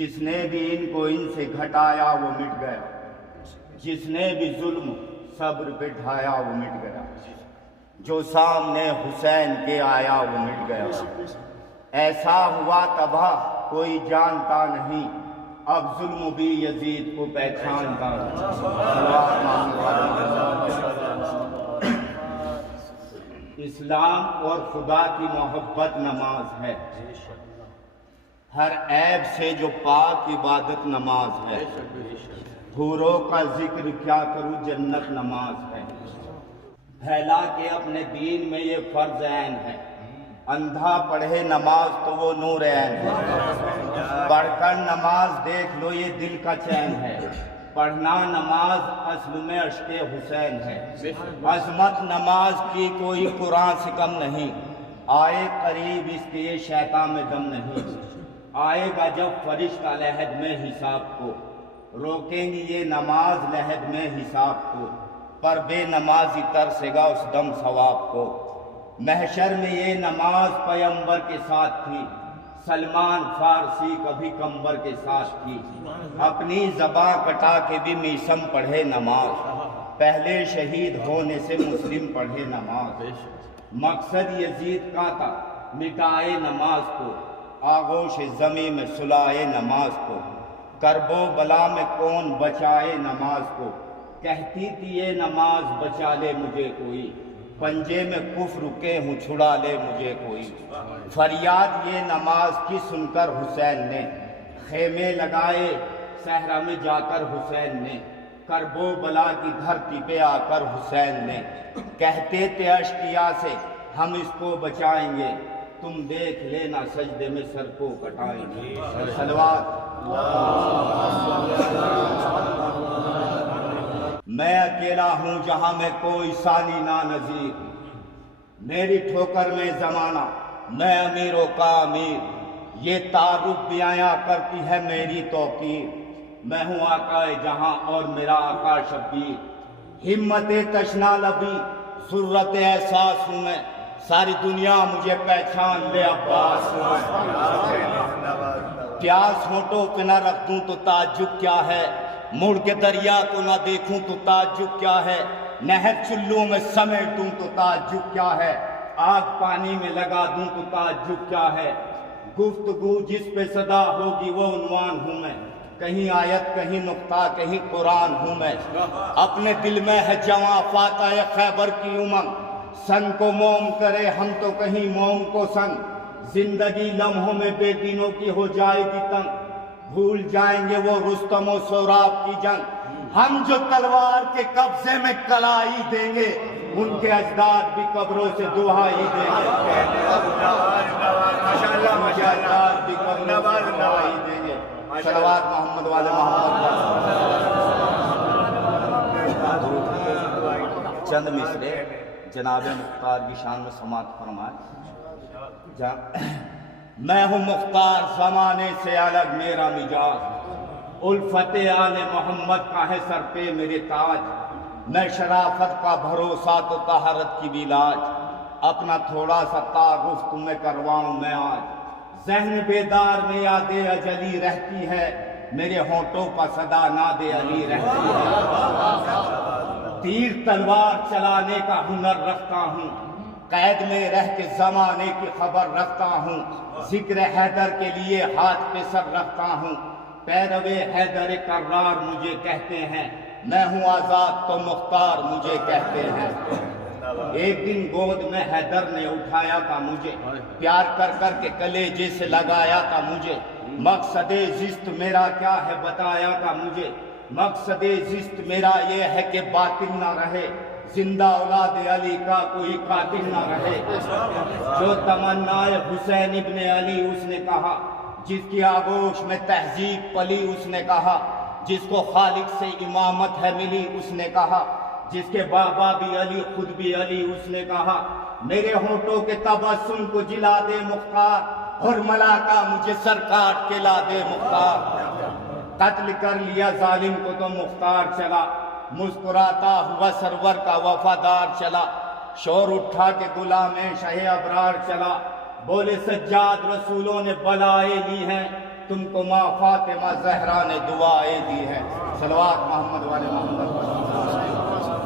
جس نے بھی ان کو ان سے گھٹایا وہ مٹ گیا، جس نے بھی ظلم صبر پہ ڈھایا وہ مٹ گیا، جو سامنے حسین کے آیا وہ مٹ گیا۔ ایسا ہوا تباہ کوئی جانتا نہیں، اب ظلم بھی یزید کو پہچانتا اسلام اور خدا کی محبت نماز ہے، ہر عیب سے جو پاک عبادت نماز ہے، حوروں کا ذکر کیا کروں جنت نماز ہے، پھیلا کے اپنے دین میں یہ فرض عین ہے، اندھا پڑھے نماز تو وہ نور عین ہے، پڑھ کر نماز دیکھ لو یہ دل کا چین ہے، پڑھنا نماز اصل میں عشق حسین ہے، عظمت نماز کی کوئی قرآن سے کم نہیں، آئے قریب اس کے شیطان میں دم نہیں، آئے گا جب فرشتہ لحد میں حساب کو، روکیں گی یہ نماز لحد میں حساب کو، پر بے نمازی ترسے گا اس دم ثواب کو، محشر میں یہ نماز پیمبر کے ساتھ تھی، سلمان فارسی کبھی کمبر کے ساتھ تھی، اپنی زباں کٹا کے بھی میسم پڑھے نماز، پہلے شہید ہونے سے مسلم پڑھے نماز، مقصد یزید کا تھا مٹائے نماز کو، آغوش زمین میں سلائے نماز کو، کرب و بلا میں کون بچائے نماز کو، کہتی تھی یہ نماز بچا لے مجھے کوئی، پنجے میں کفر کے ہوں چھڑا لے مجھے کوئی، فریاد یہ نماز کی سن کر حسین نے، خیمے لگائے صحرا میں جا کر حسین نے، کرب و بلا کی دھرتی پہ آ کر حسین نے، کہتے تھے اشقیا سے ہم اس کو بچائیں گے، تم دیکھ لینا سجدے میں سر کو کٹائیں گے، صلوات۔ میں اکیلا ہوں جہاں میں کوئی ثانی نہ نظیر، میری ٹھوکر میں زمانہ میں امیروں کا امیر، یہ تعارف بھی آیا کرتی ہے میری توقیر، میں ہوں آقا جہاں اور میرا آقا شبیر، ہمت تشنا لبی ضرورت احساس ہوں میں، ساری دنیا مجھے پہچان لے عباس ہوں میں، پیاس ہونٹوں پہ نہ رکھ دوں تو تعجب کیا ہے، مڑ کے دریا کو نہ دیکھوں تو تعجب کیا ہے، نہر چلوں میں سمیٹ دوں تو تعجب کیا ہے، آگ پانی میں لگا دوں تو تعجب کیا ہے، گفتگو جس پہ صدا ہوگی وہ عنوان ہوں میں، کہیں آیت کہیں نقطہ کہیں قرآن ہوں میں، اپنے دل میں ہے جواں فاتح خیبر کی امنگ، سن کو موم کرے ہم تو کہیں موم کو سنگ، زندگی لمحوں میں بے دینوں کی ہو جائے گی تنگ، بھول جائیں گے وہ رستم و سوراب کی جنگ، ہم جو تلوار کے قبضے میں کلائی دیں گے ان کے اجداد بھی قبروں سے دہائی دیں گے، اجداد بھی قبروں سے دہائی دیں گے، صلوات محمد والے محمد۔ چند مصرے جناب مختار کی شان میں سماعت فرمائے۔ میں ہوں مختار زمانے سے الگ میرا مزاج، الفت آل محمد کا ہے سر پہ میرے تاج، میں شرافت کا بھروسہ تو طہارت کی بھی لاج، اپنا تھوڑا سا تعارف تمہیں کرواؤں میں آج، ذہن بیدار میں یاد اجلی رہتی ہے، میرے ہونٹوں کا صدا ناد علی رہتی ہے، تیر تلوار چلانے کا ہنر رکھتا ہوں، قید میں رہ کے زمانے کی خبر رکھتا ہوں، ذکر حیدر کے لیے ہاتھ پہ سر رکھتا ہوں، پیروے حیدر کرار مجھے کہتے ہیں، میں ہوں آزاد تو مختار مجھے کہتے ہیں، ایک دن گود میں حیدر نے اٹھایا تھا مجھے، پیار کر کر کے کلیجے سے لگایا تھا مجھے، مقصد زشت میرا کیا ہے بتایا تھا مجھے، مقصد زشت میرا یہ ہے کہ باطل نہ رہے، زندہ اولاد علی کا کوئی قاتل نہ رہے، جو تمنا حسین ابن علی اس نے کہا، جس کی آغوش میں تہذیب پلی اس نے کہا، جس کو خالق سے امامت ہے ملی اس نے کہا، جس کے بابا بھی علی خود بھی علی اس نے کہا، میرے ہونٹوں کے تبسم کو جلا دے مختار، اور ملاقہ مجھے سر کاٹ کے لا دے مختار، قتل کر لیا ظالم کو تو مختار چلا، مسکراتا ہوا سرور کا وفادار چلا، شور اٹھا کے غلام شہ ابرار چلا، بولے سجاد رسولوں نے بلائے لی ہیں، تم کو ماں فاطمہ زہرا نے دعائیں دی ہے۔ صلوات محمد والے محمد۔